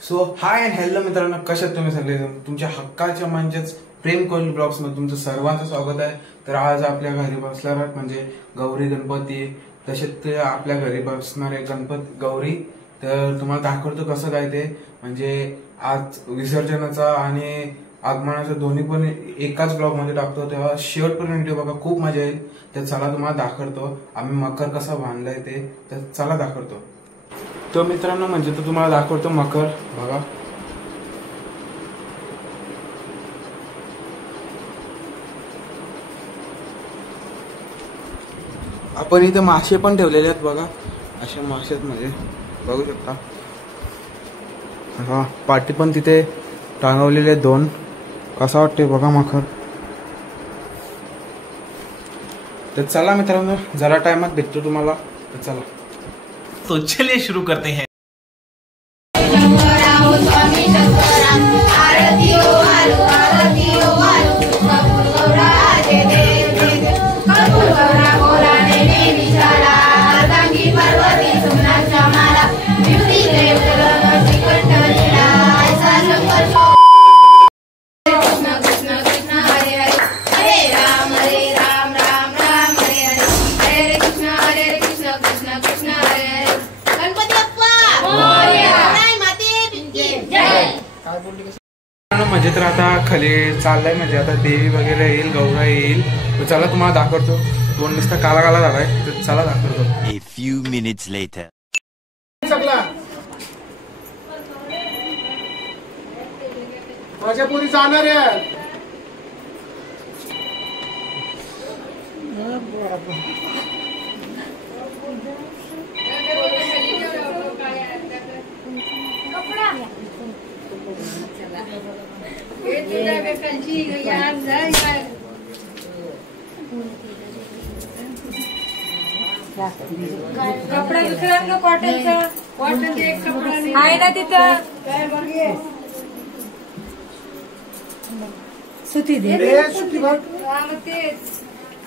So high and hello मित्रांनो, कशा आहात तुम्ही सगळे? तुमच्या हक्काच्या म्हणजेच प्रेम कोहली ब्लॉग्स मध्ये तुमचं सर्वांचं स्वागत आहे. तर आज आपल्या घरी बसणार म्हणजे गौरी गणपती, तसेच ते आपल्या घरी बसणारे गणपती गौरी. तर तुम्हाला दाखवतो कसं काय ते, म्हणजे आज विसर्जनाचा आणि आगमनाचा दोन्ही पण एकाच ब्लॉग मध्ये टाकतो, तेव्हा शेवटपर्यंत व्हिडिओ बघा, खूप मजा येईल. तर चला तुम्हाला दाखवतो आम्ही मकर कसा बांधलाय ते. तर चला दाखवतो. तो मित्रांनो म्हणजे तो तुम्हाला दाखवतो मकर बघा. आपण इथे मासे पण ठेवलेले आहेत बघा, असे मासे म्हणजे बघू शकता. हा पाटी पण तिथे टांगवलेले दोन. कसा वाटते बघा मकर. तर चला मित्रांनो, जरा टाइमात भेटतो तुम्हाला. तर चला, तो चलिए शुरू करते हैं. म्हणजे तर आता खाली चाललाय, म्हणजे आता देवी वगैरे येईल, गौरा येईल. तर चला तुम्हाला दाखवतो. दोन नुसता काला काला झालाय. तर चला दाखवतो. A few minutes later. माझ्या पुरी जाणार आहे. कपडा दुसरा ना, कॉटनचा. कॉटनचा एक कपडा आहे ना तिथं. सुती दे, सुट्टी भाग ते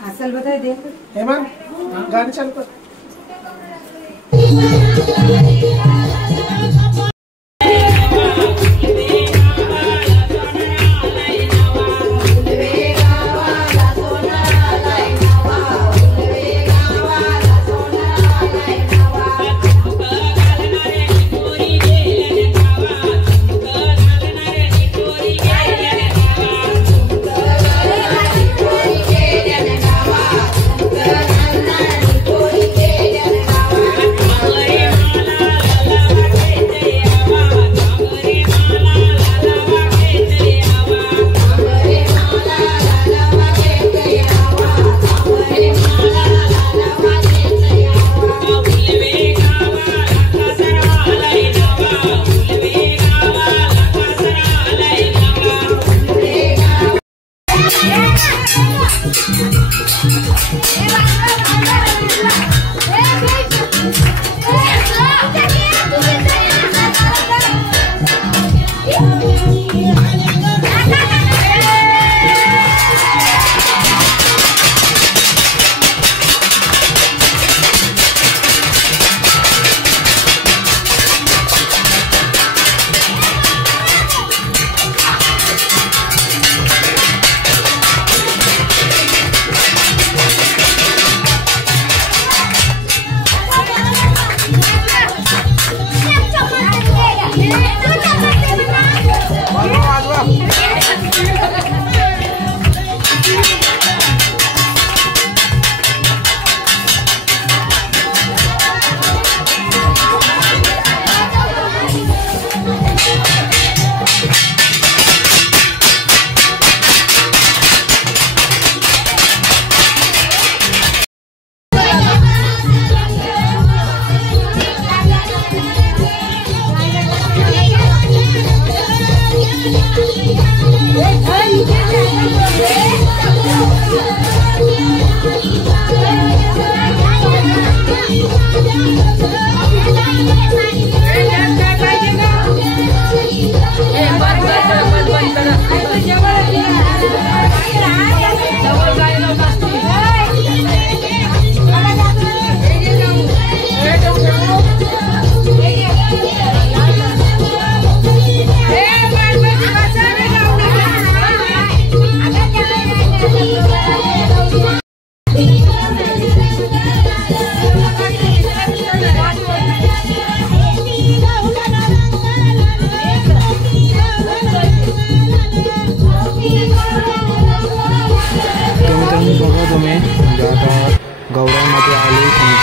असल बताय दे. हेमंत गाडी चालू कर.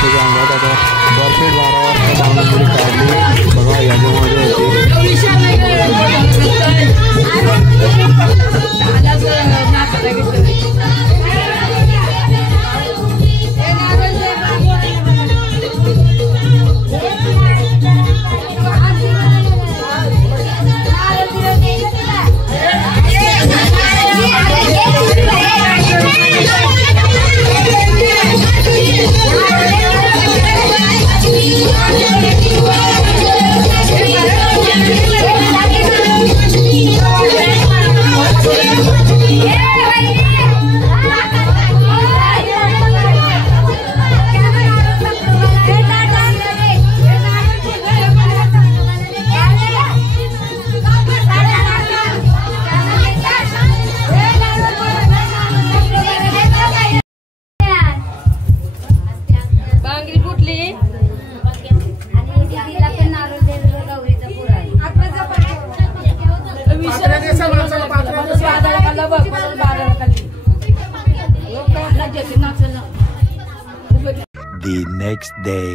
वर्षाच्या अंगात आता परफेक्ट 12 वाजता बावनकुळी काढली बघा. याच्यामध्ये The next day.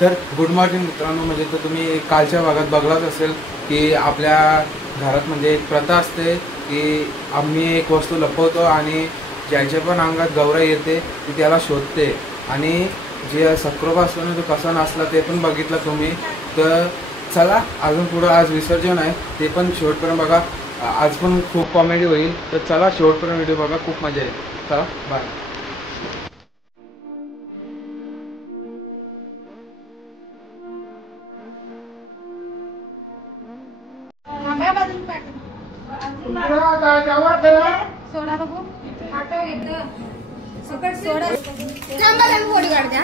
तर गुड मॉर्निंग मित्रांनो. म्हणजे तर तुम्ही कालच्या भागात बघलाच असेल की आपल्या घरात म्हणजे एक प्रथा असते की आम्ही एक वस्तू लपवतो आणि ज्याच्या पण अंगात गौरा येते ती त्याला शोधते. आणि जे सक्रोबा असतो ना तो कसा नसला ते पण बघितलं तुम्ही. तर चला अजून पुढं आज विसर्जन आहे ते पण शेवटपर्यंत बघा. आज पण खूप कॉमेडी होईल. तर चला शेवटपर्यंत व्हिडिओ बघा, खूप मजा येईल. चला बाय. सोडा बघू ऑटो येतं सगळं सोडा फोडी काढत्या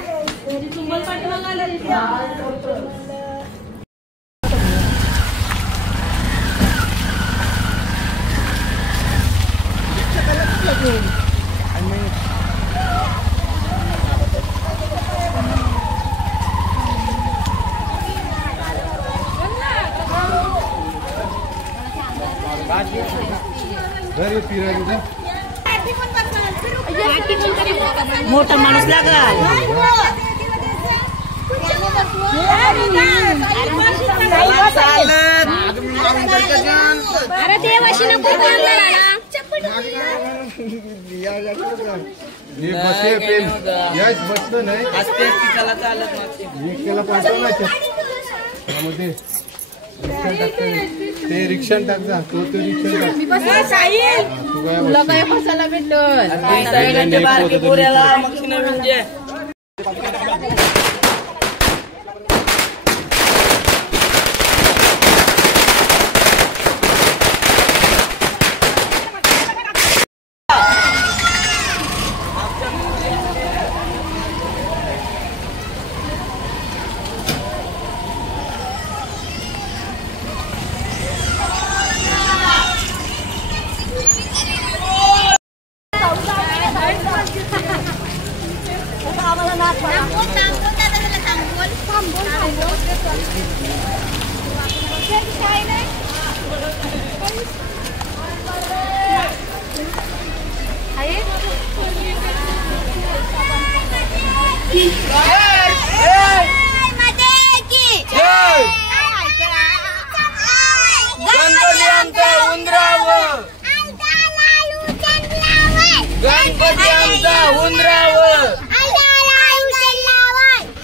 मोठा माणूस लागल. अरे देवाशी नको ते रिक्षा टाक जा. तो रिक्षा तुला काय फसायला भेटल.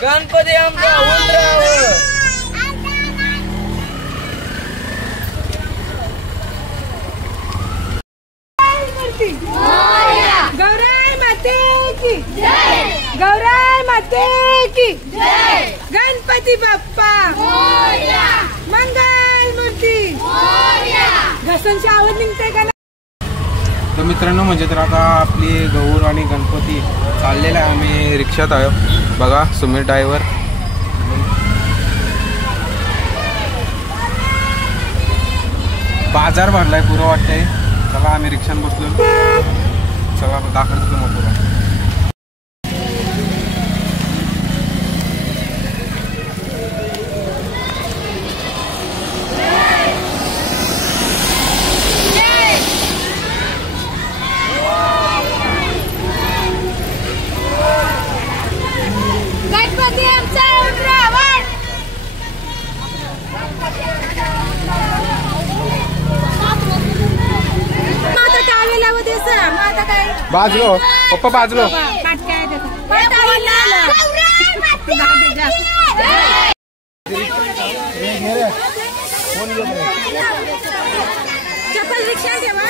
गणपती आमचा उंदराव. गौराई माते की जय. गौराई माते की जय. गणपती बाप्पा मोरया. मंगल मूर्ती मोरया. घसांची आवाज निघते का? तर मित्रांनो म्हणजे तर आता आपली गौर आणि गणपती चाललेला आहे. आम्ही रिक्षात आहो बघा. सुमित ड्रायव्हर बाजार भरलाय पुरं वाटतंय. चला आम्ही रिक्षात बसलो. चला दाखवतो मग पुरा. बाजलो पप्पा बाजलो चप्पल रिक्षा ठेवा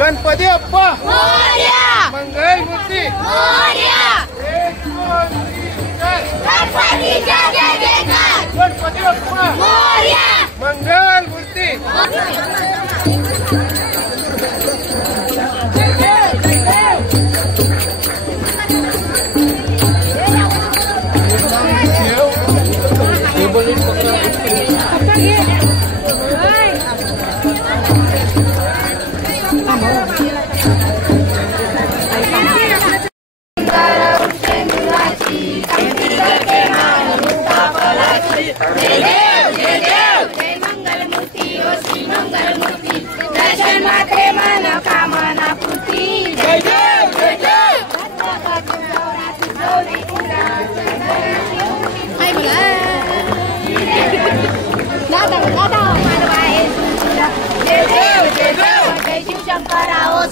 गणपती अप्पा मंगल मूर्ती गणपती अप्पा मंगल मूर्ती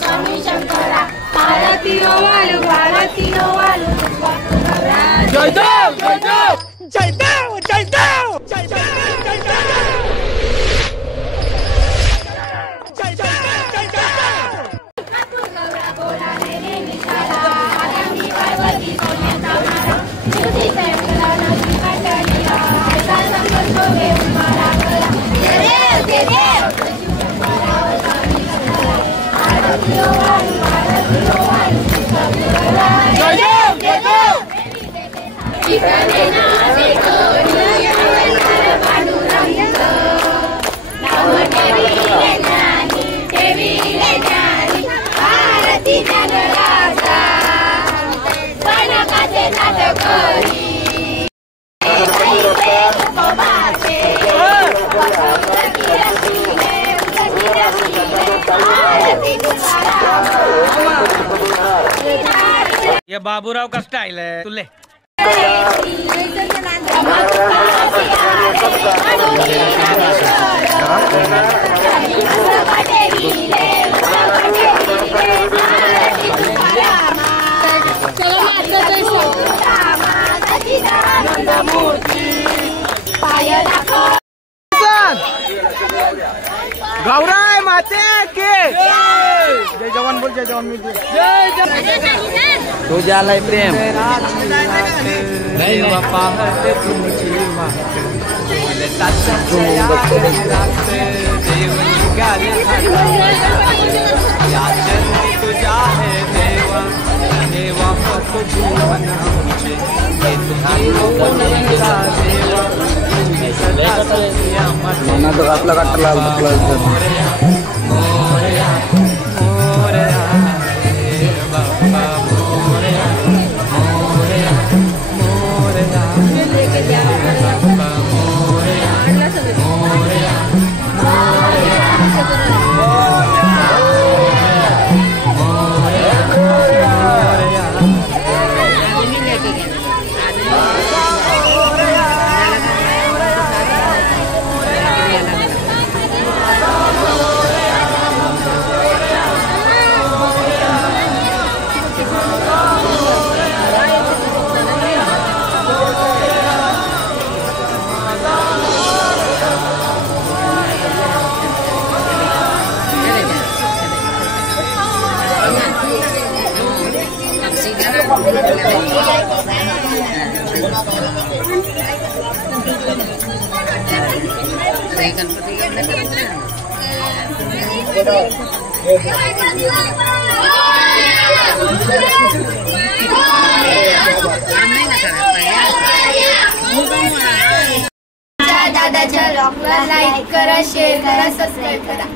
स्वामी शंकरा भारती वालू भारती वालू जय देव जय देव जय देव जय देव जय देव जय देव ये बाबूराव का स्टाइल है तुले गौराई माते के जय जवान बोल जय जवान मिल तुझ्यालाय प्रेम आपला काटला दादाच्या ब्लॉगला लाईक करा, शेअर करा, सबस्क्राईब करा.